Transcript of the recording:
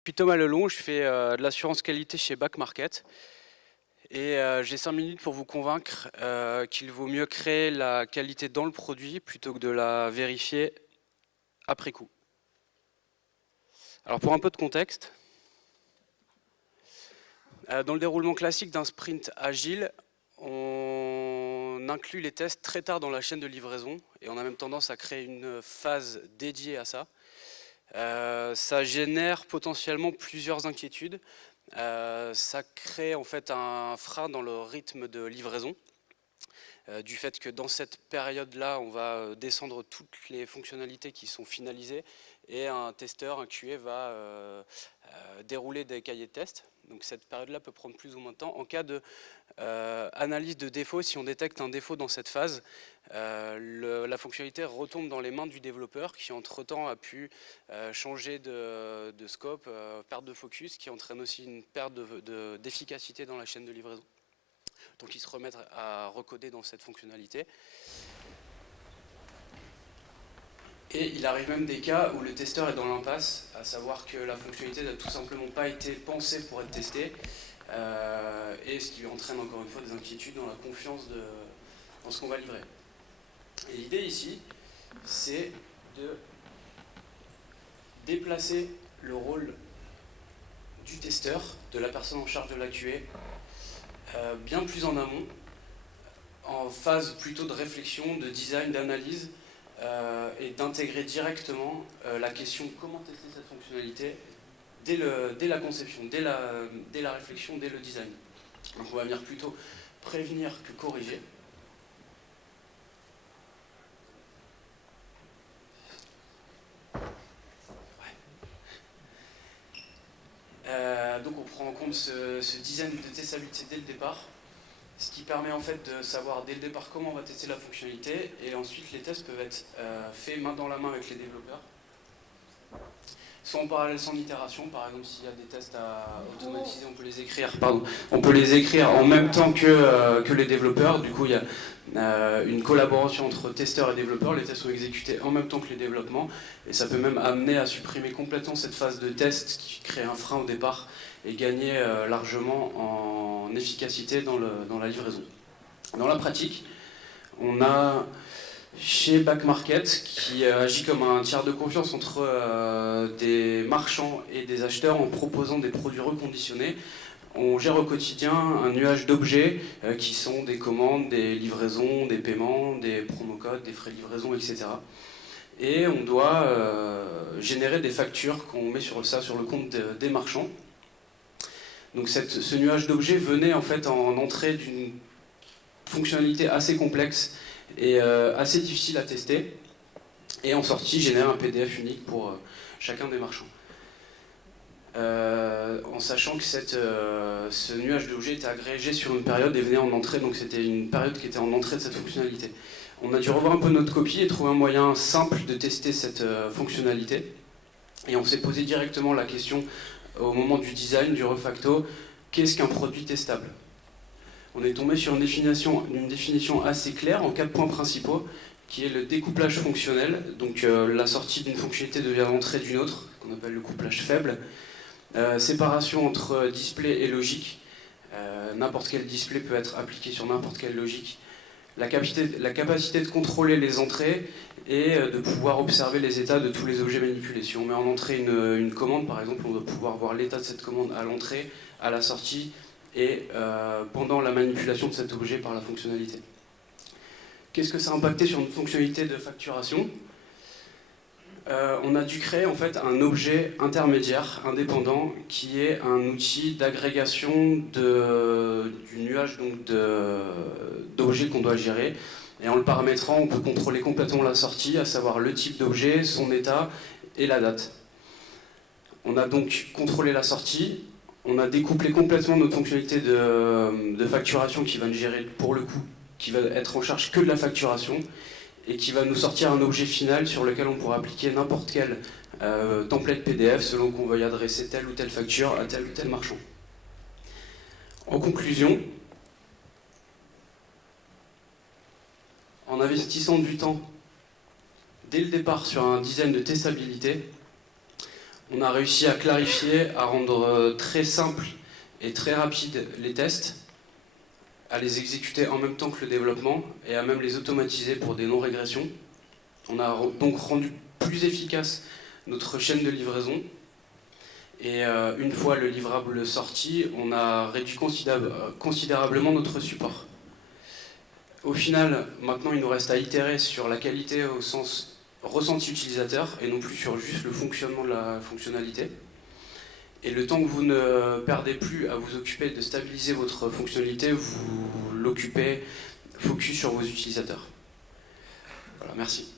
Je suis Thomas Lelong, je fais de l'assurance qualité chez Back Market et j'ai 5 minutes pour vous convaincre qu'il vaut mieux créer la qualité dans le produit plutôt que de la vérifier après coup. Alors pour un peu de contexte, dans le déroulement classique d'un sprint agile, on inclut les tests très tard dans la chaîne de livraison et on a même tendance à créer une phase dédiée à ça. Ça génère potentiellement plusieurs inquiétudes. Ça crée en fait un frein dans le rythme de livraison, du fait que dans cette période-là, on va descendre toutes les fonctionnalités qui sont finalisées et un testeur, un QA va dérouler des cahiers de test. Donc cette période-là peut prendre plus ou moins de temps. En cas de analyse de défaut, si on détecte un défaut dans cette phase, la fonctionnalité retombe dans les mains du développeur qui entre-temps a pu changer de scope, perte de focus, qui entraîne aussi une perte d'efficacité dans la chaîne de livraison. Donc ils se remettent à recoder dans cette fonctionnalité. Et il arrive même des cas où le testeur est dans l'impasse, à savoir que la fonctionnalité n'a tout simplement pas été pensée pour être testée, et ce qui lui entraîne encore une fois des inquiétudes dans la confiance dans ce qu'on va livrer. Et l'idée ici, c'est de déplacer le rôle du testeur, de la personne en charge de la QA, bien plus en amont, en phase plutôt de réflexion, de design, d'analyse, et d'intégrer directement la question comment tester cette fonctionnalité dès la conception, dès la réflexion, dès le design. Donc on va venir plutôt prévenir que corriger. Donc on prend en compte ce design de testabilité dès le départ, ce qui permet en fait de savoir dès le départ comment on va tester la fonctionnalité, et ensuite les tests peuvent être faits main dans la main avec les développeurs, soit en parallèle sans itération. Par exemple, s'il y a des tests à automatiser, on peut les écrire en même temps que les développeurs. Du coup, il y a une collaboration entre testeurs et développeurs. Les tests sont exécutés en même temps que les développements, et ça peut même amener à supprimer complètement cette phase de test qui crée un frein au départ et gagner largement en efficacité dans la livraison. Dans la pratique, on a chez Back Market, qui agit comme un tiers de confiance entre des marchands et des acheteurs en proposant des produits reconditionnés. On gère au quotidien un nuage d'objets qui sont des commandes, des livraisons, des paiements, des promocodes, des frais de livraison, etc. Et on doit générer des factures qu'on met sur le compte des marchands. Donc ce nuage d'objets venait en fait en entrée d'une fonctionnalité assez complexe et assez difficile à tester, et en sortie génère un PDF unique pour chacun des marchands. En sachant que ce nuage d'objets était agrégé sur une période et venait en entrée, donc c'était une période qui était en entrée de cette fonctionnalité. On a dû revoir un peu notre copie et trouver un moyen simple de tester cette fonctionnalité, et on s'est posé directement la question au moment du design, du refacto, qu'est-ce qu'un produit testable ? On est tombé sur une définition assez claire en 4 points principaux, qui est le découplage fonctionnel, donc la sortie d'une fonctionnalité devient l'entrée d'une autre, qu'on appelle le couplage faible. Séparation entre display et logique, n'importe quel display peut être appliqué sur n'importe quelle logique. La capacité de contrôler les entrées et de pouvoir observer les états de tous les objets manipulés. Si on met en entrée une commande, par exemple, on doit pouvoir voir l'état de cette commande à l'entrée, à la sortie, et pendant la manipulation de cet objet par la fonctionnalité. Qu'est-ce que ça a impacté sur notre fonctionnalité de facturation ? On a dû créer en fait un objet intermédiaire, indépendant, qui est un outil d'agrégation du nuage d'objets qu'on doit gérer. Et en le paramétrant, on peut contrôler complètement la sortie, à savoir le type d'objet, son état et la date. On a donc contrôlé la sortie. On a découplé complètement notre fonctionnalité de facturation qui va nous gérer pour le coup, qui va être en charge que de la facturation et qui va nous sortir un objet final sur lequel on pourra appliquer n'importe quel template PDF selon qu'on veuille adresser telle ou telle facture à tel ou tel marchand. En conclusion, en investissant du temps dès le départ sur un design de testabilité, On a réussi à clarifier, à rendre très simple et très rapide les tests, à les exécuter en même temps que le développement et à même les automatiser pour des non-régressions. On a donc rendu plus efficace notre chaîne de livraison. Et une fois le livrable sorti, on a réduit considérablement notre support. Au final, maintenant, il nous reste à itérer sur la qualité au sens ressenti utilisateur et non plus sur juste le fonctionnement de la fonctionnalité. Et le temps que vous ne perdez plus à vous occuper de stabiliser votre fonctionnalité, vous l'occupez focus sur vos utilisateurs. Voilà, merci.